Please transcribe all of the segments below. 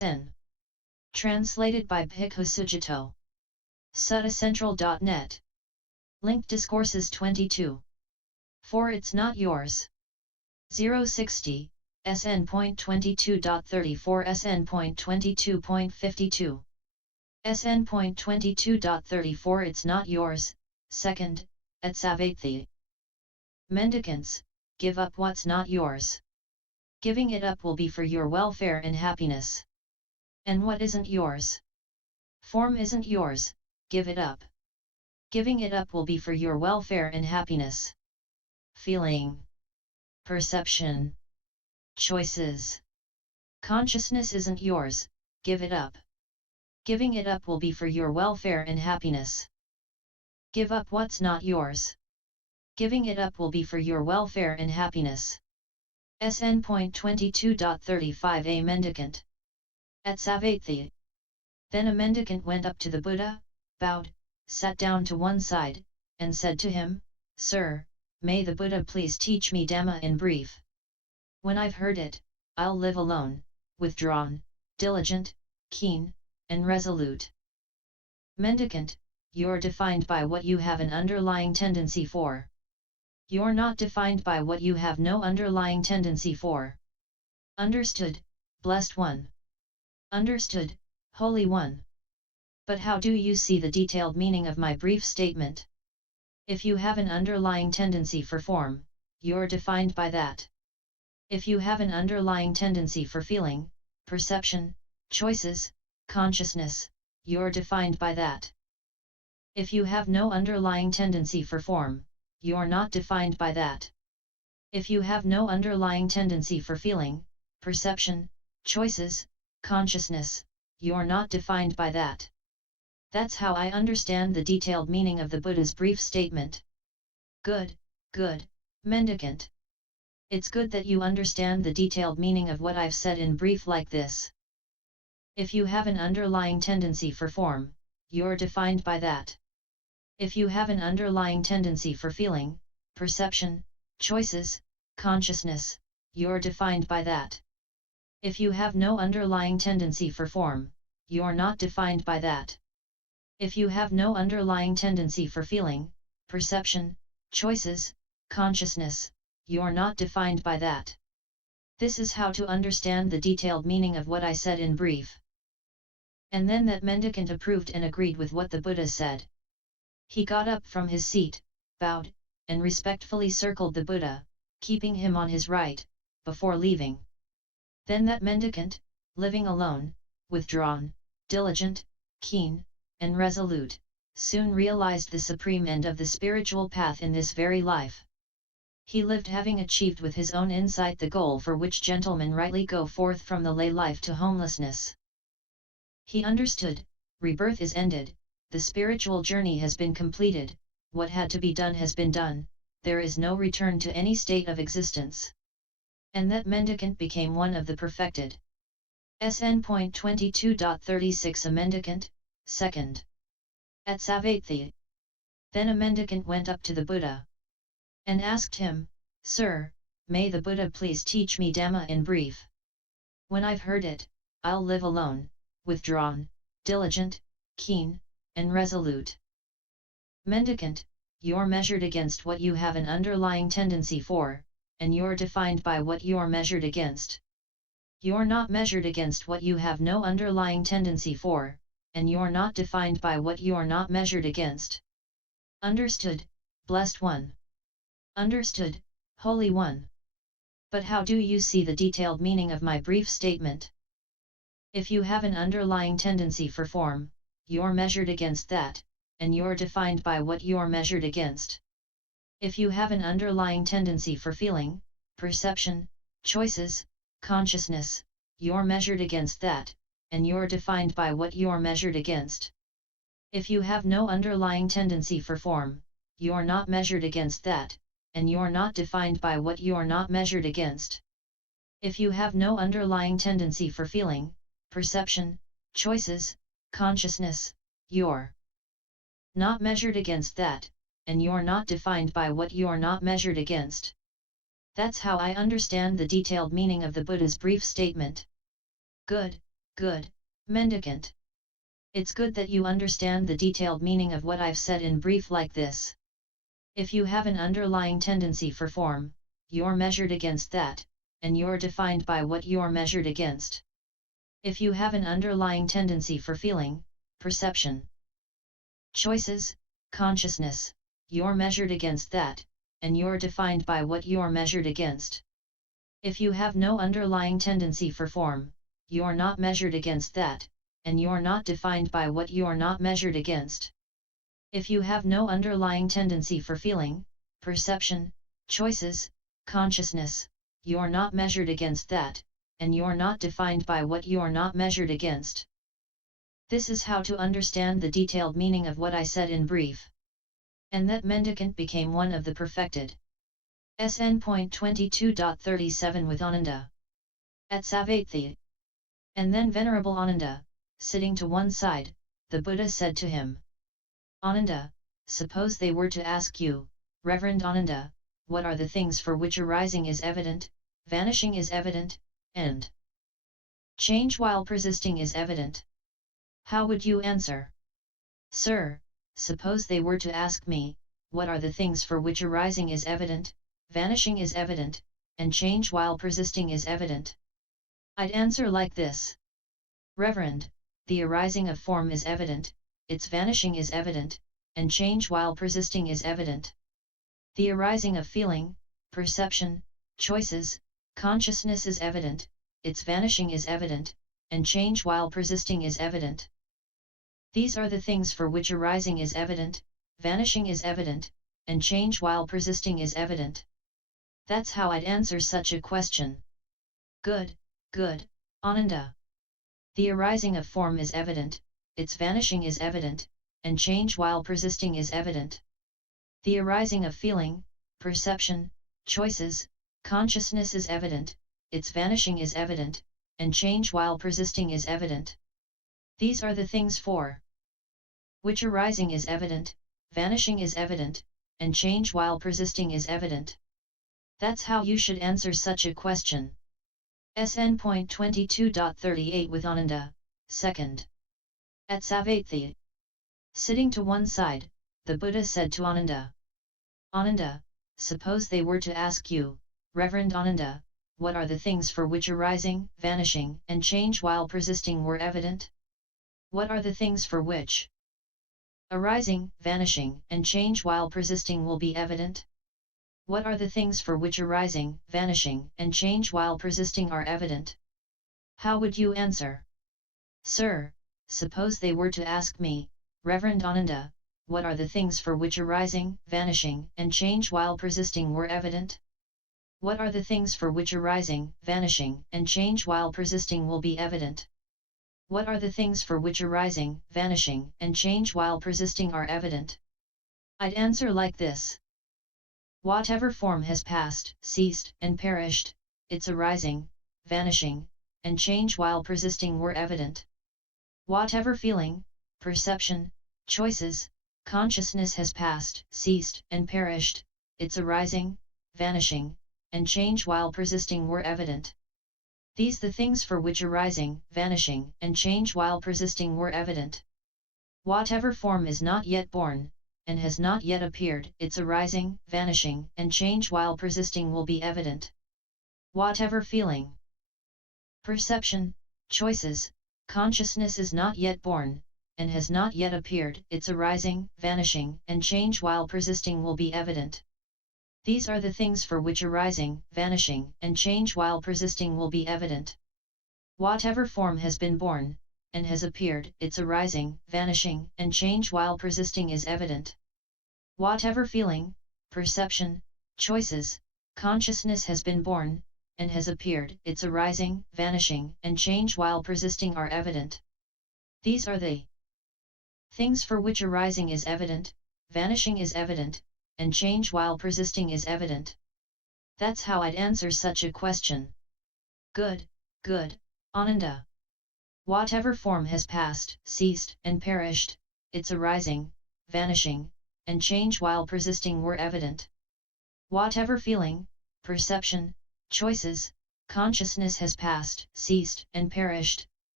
N. Translated by Bhikkhu Sujato. suttacentral.net. Link Discourses 22. For it's not yours. 060, SN.22.34-SN.22.52. SN.22.34 It's not yours, 2nd, at Savatthi. Mendicants, give up what's not yours. Giving it up will be for your welfare and happiness. And what isn't yours? Form isn't yours, give it up. Giving it up will be for your welfare and happiness. Feeling, perception, choices, consciousness isn't yours, give it up. Giving it up will be for your welfare and happiness. Give up what's not yours. Giving it up will be for your welfare and happiness. SN.22.35 A Mendicant. At Savatthi. Then a mendicant went up to the Buddha, bowed, sat down to one side, and said to him, Sir, may the Buddha please teach me Dhamma in brief. When I've heard it, I'll live alone, withdrawn, diligent, keen, and resolute. Mendicant, you're defined by what you have an underlying tendency for. You're not defined by what you have no underlying tendency for. Understood, Blessed One. Understood, Holy One. But how do you see the detailed meaning of my brief statement? If you have an underlying tendency for form, you're defined by that. If you have an underlying tendency for feeling, perception, choices, consciousness, you're defined by that. If you have no underlying tendency for form, you're not defined by that. If you have no underlying tendency for feeling, perception, choices, consciousness, you're not defined by that. That's how I understand the detailed meaning of the Buddha's brief statement. Good, good, mendicant. It's good that you understand the detailed meaning of what I've said in brief like this. If you have an underlying tendency for form, you're defined by that. If you have an underlying tendency for feeling, perception, choices, consciousness, you're defined by that. If you have no underlying tendency for form, you're not defined by that. If you have no underlying tendency for feeling, perception, choices, consciousness, you're not defined by that. This is how to understand the detailed meaning of what I said in brief. And then that mendicant approved and agreed with what the Buddha said. He got up from his seat, bowed, and respectfully circled the Buddha, keeping him on his right, before leaving. Then that mendicant, living alone, withdrawn, diligent, keen, and resolute, soon realized the supreme end of the spiritual path in this very life. He lived having achieved with his own insight the goal for which gentlemen rightly go forth from the lay life to homelessness. He understood, rebirth is ended, the spiritual journey has been completed, what had to be done has been done, there is no return to any state of existence. And that mendicant became one of the perfected. SN.22.36 A Mendicant, 2nd. At Savatthi. Then a mendicant went up to the Buddha and asked him, Sir, may the Buddha please teach me Dhamma in brief. When I've heard it, I'll live alone, withdrawn, diligent, keen, and resolute. Mendicant, you're measured against what you have an underlying tendency for, and you're defined by what you're measured against. You're not measured against what you have no underlying tendency for, and you're not defined by what you're not measured against. Understood, Blessed One. Understood, Holy One. But how do you see the detailed meaning of my brief statement? If you have an underlying tendency for form, you're measured against that, and you're defined by what you're measured against. If you have an underlying tendency for feeling, perception, choices, consciousness, you're measured against that, and you're defined by what you're measured against. If you have no underlying tendency for form, you're not measured against that, and you're not defined by what you're not measured against. If you have no underlying tendency for feeling, perception, choices, consciousness, you're not measured against that, and you're not defined by what you're not measured against. That's how I understand the detailed meaning of the Buddha's brief statement. Good, Good, Mendicant. It's good that you understand the detailed meaning of what I've said in brief like this. If you have an underlying tendency for form, you're measured against that, and you're defined by what you're measured against. If you have an underlying tendency for feeling, perception, choices, consciousness, you're measured against that, and you're defined by what you're measured against. If you have no underlying tendency for form, you're not measured against that, and you're not defined by what you're not measured against. If you have no underlying tendency for feeling, perception, choices, consciousness, you're not measured against that, and you're not defined by what you're not measured against. This is how to understand the detailed meaning of what I said in brief. And that mendicant became one of the perfected. SN.22.37 with Ananda. At Savatthi. And then Venerable Ananda, sitting to one side, the Buddha said to him, Ananda, suppose they were to ask you, Reverend Ananda, what are the things for which arising is evident, vanishing is evident, and change while persisting is evident? How would you answer? Sir, suppose they were to ask me, what are the things for which arising is evident, vanishing is evident, and change while persisting is evident? I'd answer like this. Reverend, the arising of form is evident, its vanishing is evident, and change while persisting is evident. The arising of feeling, perception, choices, consciousness is evident, its vanishing is evident, and change while persisting is evident. These are the things for which arising is evident, vanishing is evident, and change while persisting is evident. That's how I'd answer such a question. Good, good, Ananda. The arising of form is evident, its vanishing is evident, and change while persisting is evident. The arising of feeling, perception, choices, consciousness is evident, its vanishing is evident, and change while persisting is evident. These are the things for which arising is evident, vanishing is evident, and change while persisting is evident. That's how you should answer such a question. SN.22.38 with Ananda, second. At Savatthi. Sitting to one side, the Buddha said to Ananda, Ananda, suppose they were to ask you, Reverend Ananda, what are the things for which arising, vanishing, and change while persisting were evident? What are the things for which arising, vanishing, and change while persisting will be evident? What are the things for which arising, vanishing, and change while persisting are evident? How would you answer? Sir, suppose they were to ask me, Reverend Ananda, what are the things for which arising, vanishing, and change while persisting were evident? What are the things for which arising, vanishing, and change while persisting will be evident? What are the things for which arising, vanishing, and change while persisting are evident? I'd answer like this. Whatever form has passed, ceased, and perished, its arising, vanishing, and change while persisting were evident. Whatever feeling, perception, choices, consciousness has passed, ceased, and perished, its arising, vanishing, and change while persisting were evident. These the things for which arising, vanishing, and change while persisting were evident. Whatever form is not yet born, and has not yet appeared, its arising, vanishing, and change while persisting will be evident. Whatever feeling, perception, choices, consciousness is not yet born, and has not yet appeared, its arising, vanishing, and change while persisting will be evident. These are the things for which arising, vanishing, and change while persisting will be evident. Whatever form has been born, and has appeared, its arising, vanishing, and change while persisting is evident. Whatever feeling, perception, choices, consciousness has been born, and has appeared, its arising, vanishing, and change while persisting are evident. These are the things for which arising is evident, vanishing is evident, and change while persisting is evident. That's how I'd answer such a question. Good, good, Ananda. Whatever form has passed, ceased, and perished, its arising, vanishing, and change while persisting were evident. Whatever feeling, perception, choices, consciousness has passed, ceased, and perished,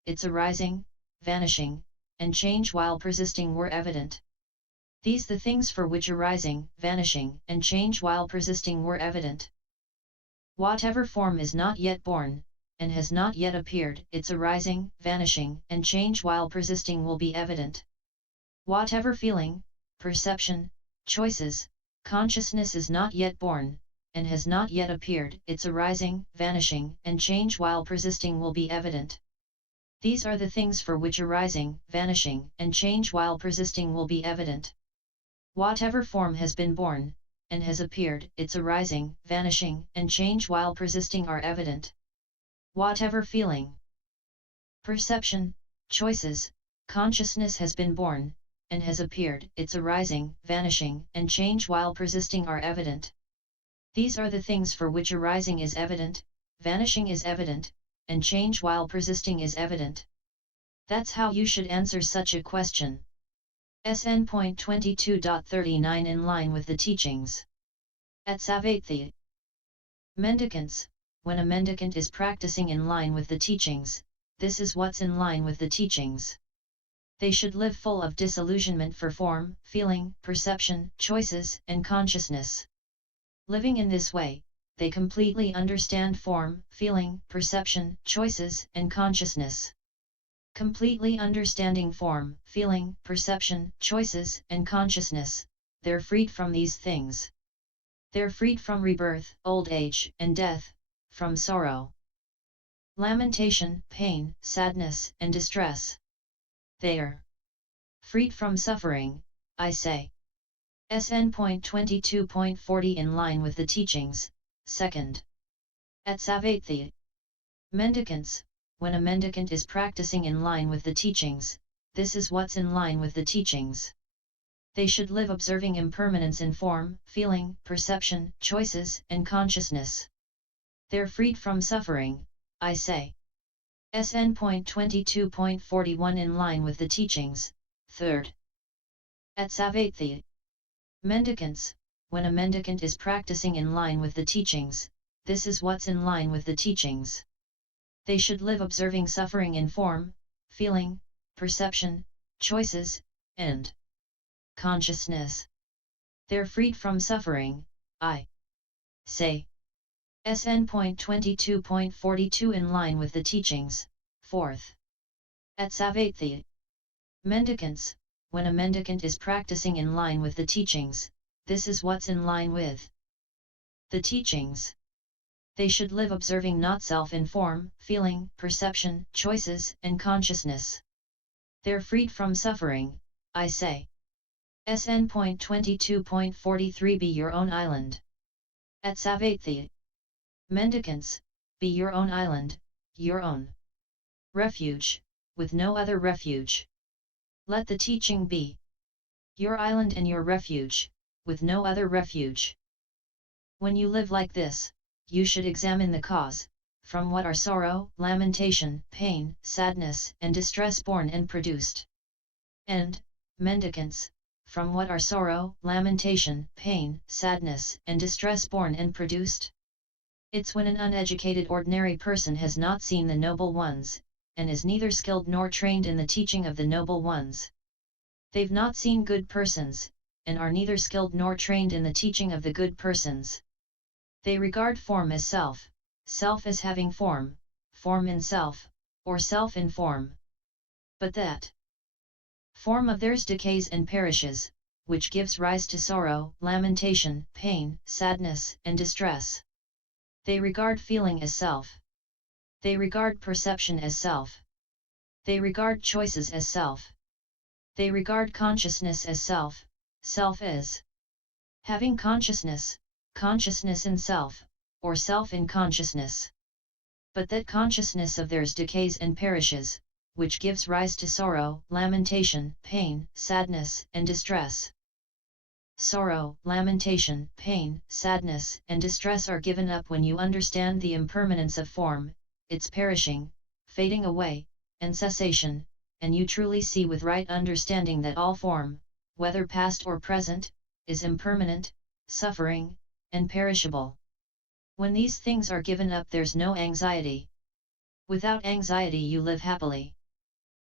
its arising, vanishing, and change while persisting were evident. These the things for which arising, vanishing, and change while persisting were evident. Whatever form is not yet born, and has not yet appeared, its arising, vanishing, and change while persisting will be evident. Whatever feeling, perception, choices, consciousness is not yet born, and has not yet appeared, its arising, vanishing, and change while persisting will be evident. These are the things for which arising, vanishing, and change while persisting will be evident. Whatever form has been born, and has appeared, its arising, vanishing, and change while persisting are evident. Whatever feeling, perception, choices, consciousness has been born, and has appeared, its arising, vanishing, and change while persisting are evident. These are the things for which arising is evident, vanishing is evident, and change while persisting is evident. That's how you should answer such a question. SN.22.39 in line with the teachings. At Savatthi. Mendicants, when a mendicant is practicing in line with the teachings, this is what's in line with the teachings. They should live full of disillusionment for form, feeling, perception, choices, and consciousness. Living in this way, they completely understand form, feeling, perception, choices, and consciousness. Completely understanding form, feeling, perception, choices, and consciousness, they're freed from these things. They're freed from rebirth, old age, and death, from sorrow, lamentation, pain, sadness, and distress. They're freed from suffering, I say. SN.22.40 in line with the teachings, second. At Savatthi. Mendicants, when a mendicant is practicing in line with the teachings, this is what's in line with the teachings. They should live observing impermanence in form, feeling, perception, choices, and consciousness. They're freed from suffering, I say. SN.22.41 in line with the teachings, third. At Savatthi. Mendicants, when a mendicant is practicing in line with the teachings, this is what's in line with the teachings. They should live observing suffering in form, feeling, perception, choices, and consciousness. They're freed from suffering, I say. SN.22.42 in line with the teachings, fourth. At Savatthi. Mendicants, when a mendicant is practicing in line with the teachings, this is what's in line with the teachings. They should live observing not self in form, feeling, perception, choices, and consciousness. They're freed from suffering, I say. SN.22.43 Be your own island. At Savatthi. Mendicants, be your own island, your own refuge, with no other refuge. Let the teaching be your island and your refuge, with no other refuge. When you live like this, you should examine the cause, from what are sorrow, lamentation, pain, sadness, and distress born and produced. And, mendicants, from what are sorrow, lamentation, pain, sadness, and distress born and produced? It's when an uneducated ordinary person has not seen the noble ones, and is neither skilled nor trained in the teaching of the noble ones. They've not seen good persons, and are neither skilled nor trained in the teaching of the good persons. They regard form as self, self as having form, form in self, or self in form. But that form of theirs decays and perishes, which gives rise to sorrow, lamentation, pain, sadness, and distress. They regard feeling as self. They regard perception as self. They regard choices as self. They regard consciousness as self, self as having consciousness, consciousness in self, or self in consciousness. But that consciousness of theirs decays and perishes, which gives rise to sorrow, lamentation, pain, sadness, and distress. Sorrow, lamentation, pain, sadness, and distress are given up when you understand the impermanence of form, its perishing, fading away, and cessation, and you truly see with right understanding that all form, whether past or present, is impermanent, suffering, and perishable. When these things are given up, there's no anxiety. Without anxiety you live happily.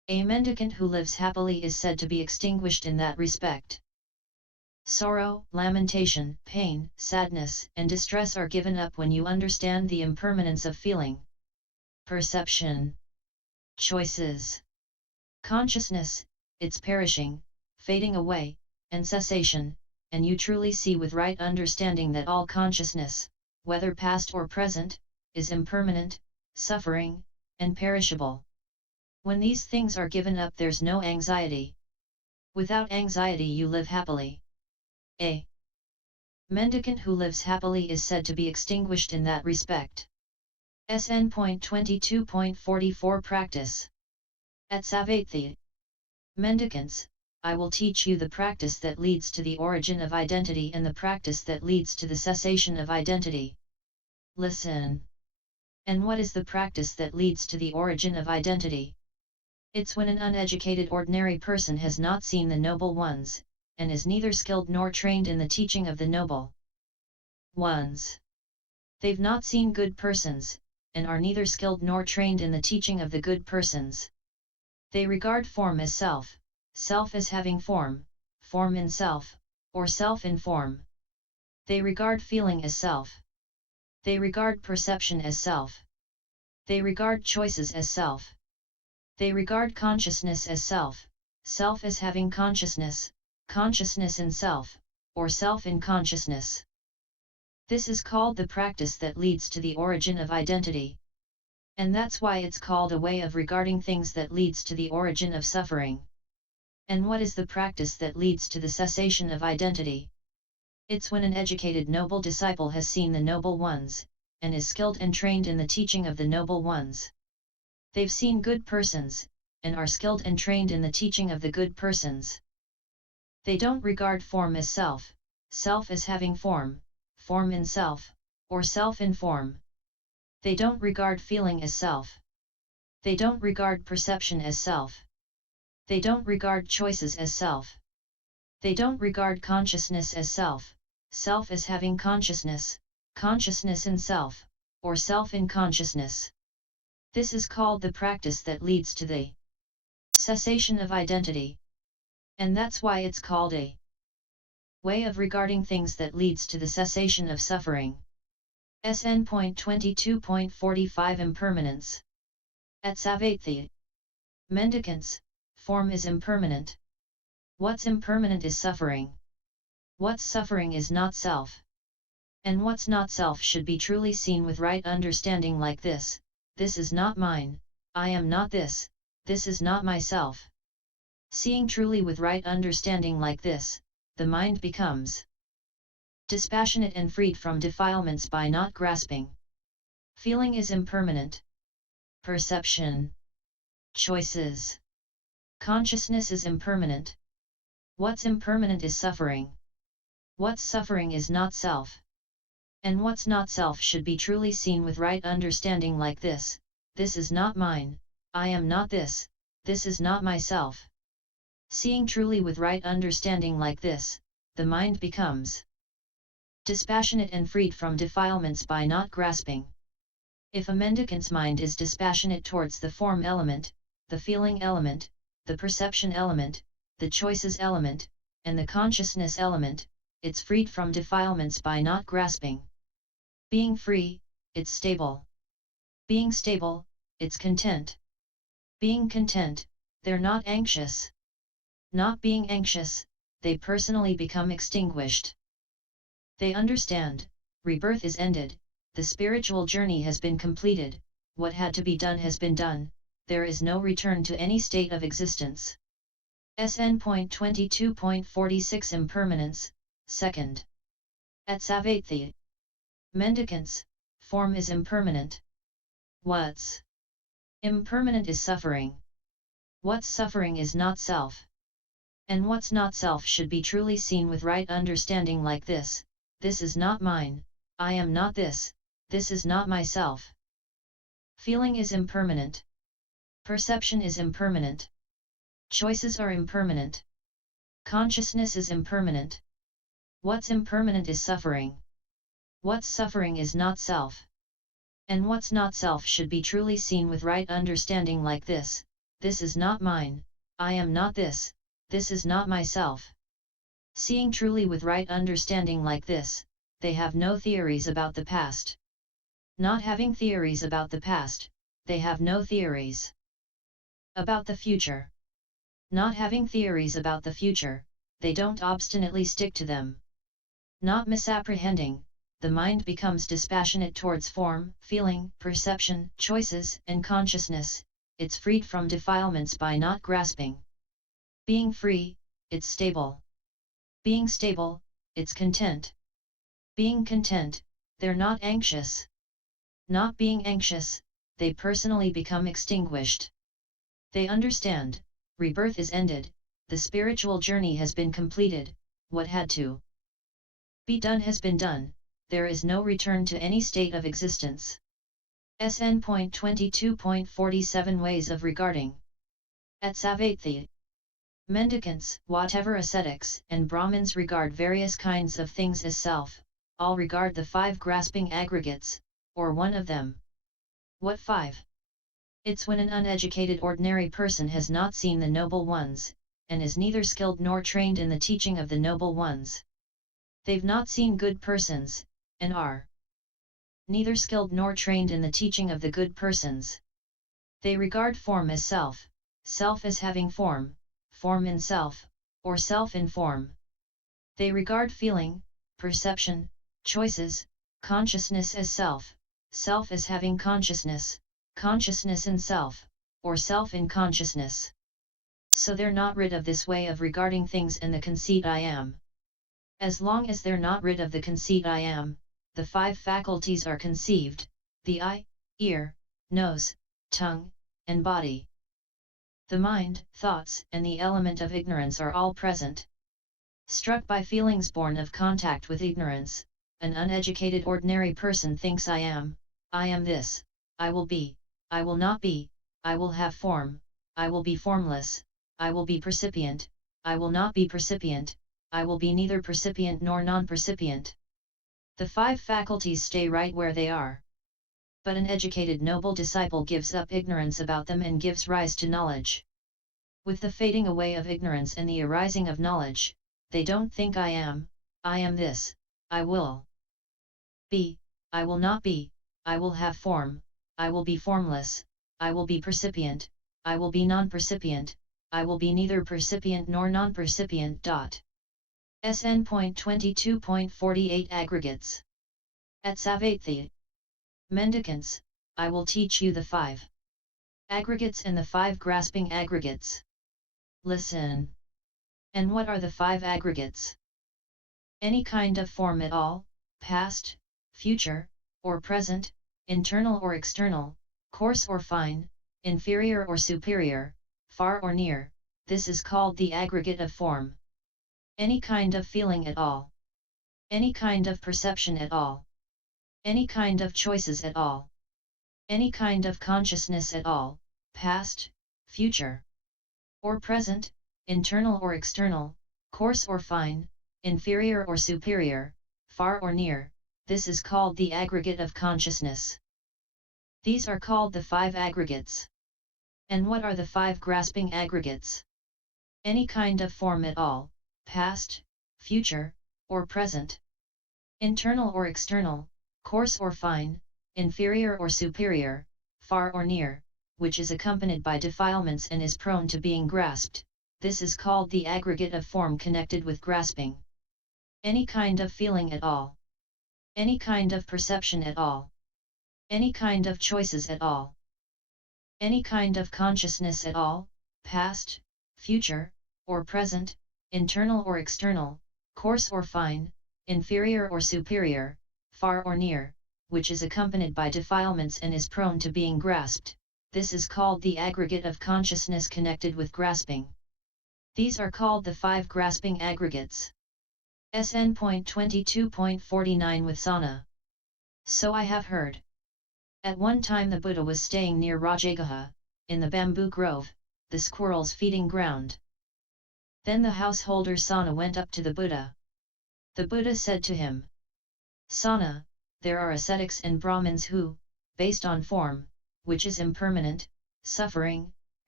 A mendicant who lives happily is said to be extinguished in that respect. Sorrow, lamentation, pain, sadness, and distress are given up when you understand the impermanence of feeling, perception, choices, consciousness, its perishing, fading away, and cessation, and you truly see with right understanding that all consciousness, whether past or present, is impermanent, suffering, and perishable. When these things are given up, there's no anxiety. Without anxiety you live happily. A mendicant who lives happily is said to be extinguished in that respect. SN.22.34 Practice. At Savatthi. Mendicants, I will teach you the practice that leads to the origin of identity and the practice that leads to the cessation of identity. Listen. And what is the practice that leads to the origin of identity? It's when an uneducated ordinary person has not seen the noble ones, and is neither skilled nor trained in the teaching of the noble ones. They've not seen good persons, and are neither skilled nor trained in the teaching of the good persons. They regard form as self, self as having form, form in self, or self in form. They regard feeling as self. They regard perception as self. They regard choices as self. They regard consciousness as self, self as having consciousness, consciousness in self, or self in consciousness. This is called the practice that leads to the origin of identity. And that's why it's called a way of regarding things that leads to the origin of suffering. And what is the practice that leads to the cessation of identity? It's when an educated noble disciple has seen the noble ones, and is skilled and trained in the teaching of the noble ones. They've seen good persons, and are skilled and trained in the teaching of the good persons. They don't regard form as self, self as having form, form in self, or self in form. They don't regard feeling as self. They don't regard perception as self. They don't regard choices as self. They don't regard consciousness as self, self as having consciousness, consciousness in self, or self in consciousness. This is called the practice that leads to the cessation of identity. And that's why it's called a way of regarding things that leads to the cessation of suffering. SN.22.45 Impermanence. At Savatthi. Mendicants, form is impermanent. What's impermanent is suffering. What's suffering is not self. And what's not self should be truly seen with right understanding like this: this is not mine, I am not this, this is not myself. Seeing truly with right understanding like this, the mind becomes dispassionate and freed from defilements by not grasping. Feeling is impermanent. Perception, choices, consciousness is impermanent. What's impermanent is suffering. What's suffering is not self. And what's not self should be truly seen with right understanding like this: this is not mine, I am not this, this is not myself. Seeing truly with right understanding like this, the mind becomes dispassionate and freed from defilements by not grasping. If a mendicant's mind is dispassionate towards the form element, the feeling element, the perception element, the choices element, and the consciousness element, it's freed from defilements by not grasping. Being free, it's stable. Being stable, it's content. Being content, they're not anxious. Not being anxious, they personally become extinguished. They understand, rebirth is ended, the spiritual journey has been completed, what had to be done has been done, there is no return to any state of existence. SN.22.46 Impermanence, 2nd. At Savatthi. Mendicants, form is impermanent. What's impermanent is suffering. What's suffering is not self. And what's not self should be truly seen with right understanding like this: this is not mine, I am not this, this is not myself. Feeling is impermanent. Perception is impermanent. Choices are impermanent. Consciousness is impermanent. What's impermanent is suffering. What's suffering is not self. And what's not self should be truly seen with right understanding like this: this is not mine, I am not this is not myself. Seeing truly with right understanding like this, they have no theories about the past. Not having theories about the past, they have no theories about the future. Not having theories about the future, they don't obstinately stick to them. Not misapprehending, the mind becomes dispassionate towards form, feeling, perception, choices, and consciousness, it's freed from defilements by not grasping. Being free, it's stable. Being stable, it's content. Being content, they're not anxious. Not being anxious, they personally become extinguished. They understand, rebirth is ended, the spiritual journey has been completed, what had to be done has been done, there is no return to any state of existence. SN.22.47 Ways of regarding. At Savatthi, Mendicants, whatever ascetics and Brahmins regard various kinds of things as self, all regard the 5 grasping aggregates, or one of them. What 5? It's when an uneducated ordinary person has not seen the noble ones, and is neither skilled nor trained in the teaching of the noble ones. They've not seen good persons, and are neither skilled nor trained in the teaching of the good persons. They regard form as self, self as having form, form in self, or self in form. They regard feeling, perception, choices, consciousness as self, self as having consciousness, consciousness in self, or self in consciousness. So they're not rid of this way of regarding things and the conceit I am. As long as they're not rid of the conceit I am, the 5 faculties are conceived, the eye, ear, nose, tongue, and body. The mind, thoughts, and the element of ignorance are all present. Struck by feelings born of contact with ignorance, an uneducated ordinary person thinks I am this, I will be, I will not be, I will have form, I will be formless, I will be percipient, I will not be percipient, I will be neither percipient nor non-percipient. The 5 faculties stay right where they are. But an educated noble disciple gives up ignorance about them and gives rise to knowledge. With the fading away of ignorance and the arising of knowledge, they don't think I am this, I will be, I will not be, I will have form, I will be formless, I will be percipient, I will be non-percipient, I will be neither percipient nor non-percipient. SN.22.48 Aggregates. At Savatthi, Mendicants, I will teach you the 5 aggregates and the 5 grasping aggregates. Listen. And what are the 5 aggregates? Any kind of form at all, past, future, or present, internal or external, coarse or fine, inferior or superior, far or near, this is called the aggregate of form. Any kind of feeling at all. Any kind of perception at all. Any kind of choices at all. Any kind of consciousness at all, past, future, or present, internal or external, coarse or fine, inferior or superior, far or near, this is called the aggregate of consciousness. These are called the 5 aggregates. And what are the 5 grasping aggregates? Any kind of form at all, past, future, or present. Internal or external, coarse or fine, inferior or superior, far or near, which is accompanied by defilements and is prone to being grasped, this is called the aggregate of form connected with grasping. Any kind of feeling at all. Any kind of perception at all. Any kind of choices at all. Any kind of consciousness at all, past, future, or present, internal or external, coarse or fine, inferior or superior, far or near, which is accompanied by defilements and is prone to being grasped, this is called the aggregate of consciousness connected with grasping. These are called the 5 grasping aggregates. SN.22.49 with Sana. So I have heard. At one time the Buddha was staying near Rajagaha, in the bamboo grove, the squirrels' feeding ground. Then the householder Sana went up to the Buddha. The Buddha said to him, Sana, there are ascetics and Brahmins who, based on form, which is impermanent, suffering,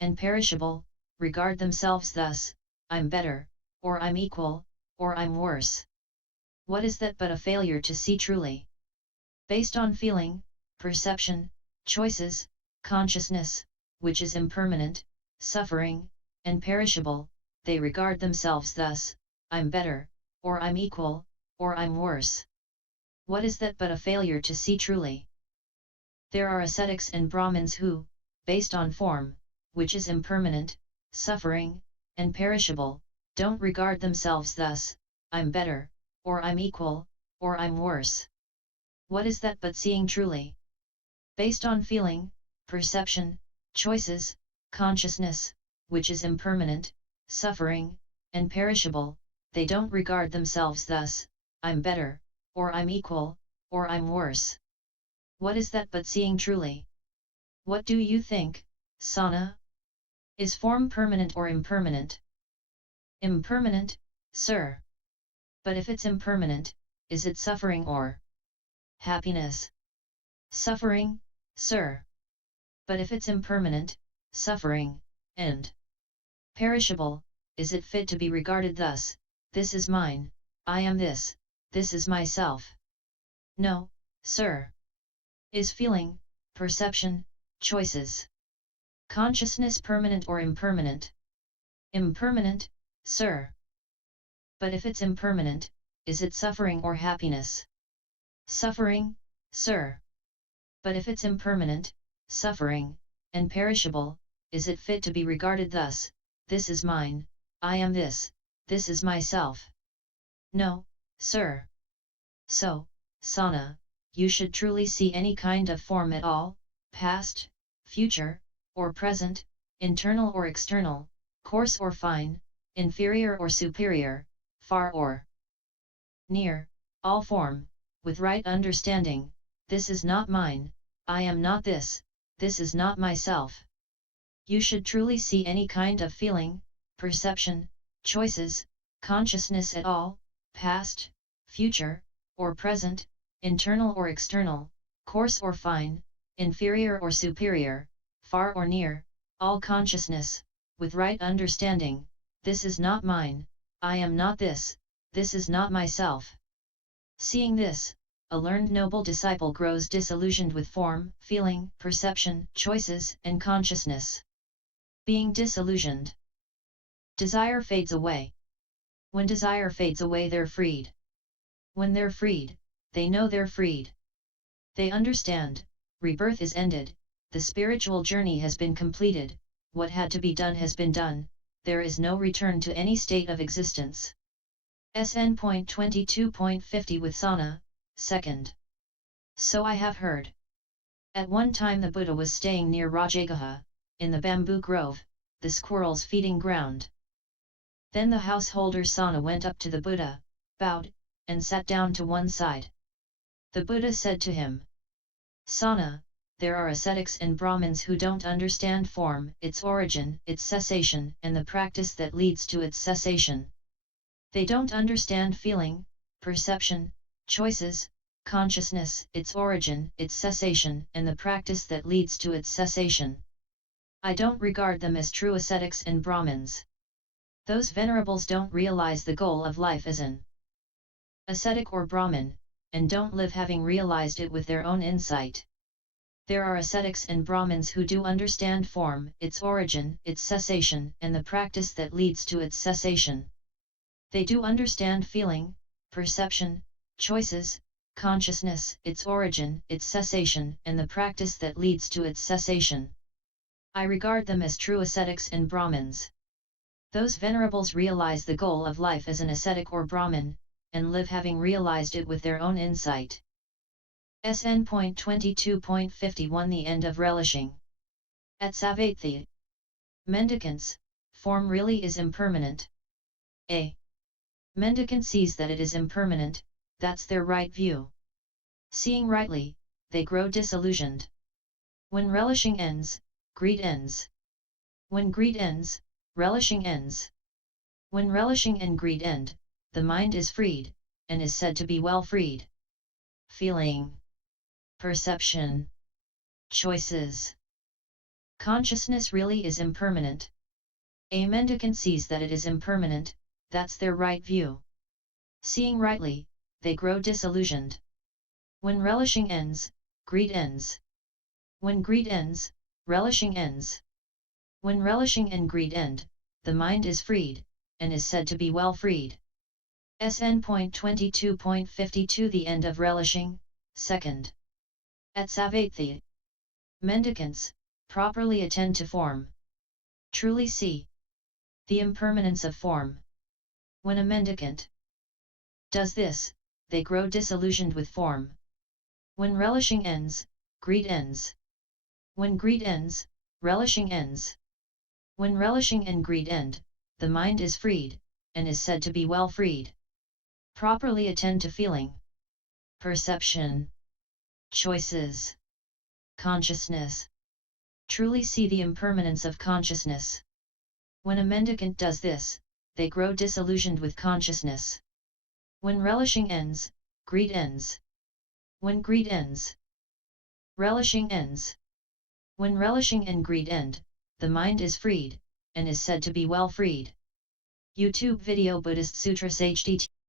and perishable, regard themselves thus: I'm better, or I'm equal, or I'm worse. What is that but a failure to see truly? Based on feeling, perception, choices, consciousness, which is impermanent, suffering, and perishable, they regard themselves thus: I'm better, or I'm equal, or I'm worse. What is that but a failure to see truly? There are ascetics and Brahmins who, based on form, which is impermanent, suffering, and perishable, don't regard themselves thus: I'm better, or I'm equal, or I'm worse. What is that but seeing truly? Based on feeling, perception, choices, consciousness, which is impermanent, suffering, and perishable, they don't regard themselves thus: I'm better, or I'm equal, or I'm worse. What is that but seeing truly? What do you think, Sana? Is form permanent or impermanent? Impermanent, sir. But if it's impermanent, is it suffering or happiness? Suffering, sir. But if it's impermanent, suffering, and perishable, is it fit to be regarded thus: this is mine, I am this is myself? No, sir. Is feeling, perception, choices, consciousness permanent or impermanent? Impermanent, sir. But if it's impermanent, is it suffering or happiness? Suffering, sir. But if it's impermanent, suffering, and perishable, is it fit to be regarded thus: this is mine, I am this is myself? No, sir. So, Sana, you should truly see any kind of form at all, past, future, or present, internal or external, coarse or fine, inferior or superior, far or near, all form, with right understanding: this is not mine, I am not this is not myself. You should truly see any kind of feeling, perception, choices, consciousness at all, past, future, or present, internal or external, coarse or fine, inferior or superior, far or near, all consciousness, with right understanding: this is not mine, I am not this is not myself. Seeing this, a learned noble disciple grows disillusioned with form, feeling, perception, choices, and consciousness. Being disillusioned. Desire fades away. When desire fades away, they're freed. When they're freed, they know they're freed. They understand, rebirth is ended, the spiritual journey has been completed, what had to be done has been done, there is no return to any state of existence. SN.22.50 with Sana, 2nd. So I have heard. At one time the Buddha was staying near Rajagaha, in the bamboo grove, the squirrels' feeding ground. Then the householder Sana went up to the Buddha, bowed, and sat down to one side. The Buddha said to him, Sana, there are ascetics and Brahmins who don't understand form, its origin, its cessation, and the practice that leads to its cessation. They don't understand feeling, perception, choices, consciousness, its origin, its cessation, and the practice that leads to its cessation. I don't regard them as true ascetics and Brahmins. Those venerables don't realize the goal of life as an ascetic or Brahmin, and don't live having realized it with their own insight. There are ascetics and Brahmins who do understand form, its origin, its cessation, and the practice that leads to its cessation. They do understand feeling, perception, choices, consciousness, its origin, its cessation, and the practice that leads to its cessation. I regard them as true ascetics and Brahmins. Those venerables realize the goal of life as an ascetic or Brahmin, and live having realized it with their own insight. SN.22.51 The end of relishing. At Savatthi. Mendicants, form really is impermanent. A mendicant sees that it is impermanent, that's their right view. Seeing rightly, they grow disillusioned. When relishing ends, greed ends. When greed ends, relishing ends. When relishing and greed end, the mind is freed, and is said to be well freed. Feeling, perception, choices, Consciousness really is impermanent. A mendicant sees that it is impermanent, that's their right view. Seeing rightly, they grow disillusioned. When relishing ends, greed ends. When greed ends, relishing ends. When relishing and greed end, the mind is freed, and is said to be well freed. SN.22.52 The end of relishing, second. At Savatthi, mendicants properly attend to form. Truly see the impermanence of form. When a mendicant does this, they grow disillusioned with form. When relishing ends, greed ends. When greed ends, relishing ends. When relishing and greed end, the mind is freed, and is said to be well freed. Properly attend to feeling, perception, choices, consciousness. Truly see the impermanence of consciousness. When a mendicant does this, they grow disillusioned with consciousness. When relishing ends, greed ends. When greed ends, relishing ends. When relishing and greed end, the mind is freed, and is said to be well freed. YouTube video Buddhist Sutras HDT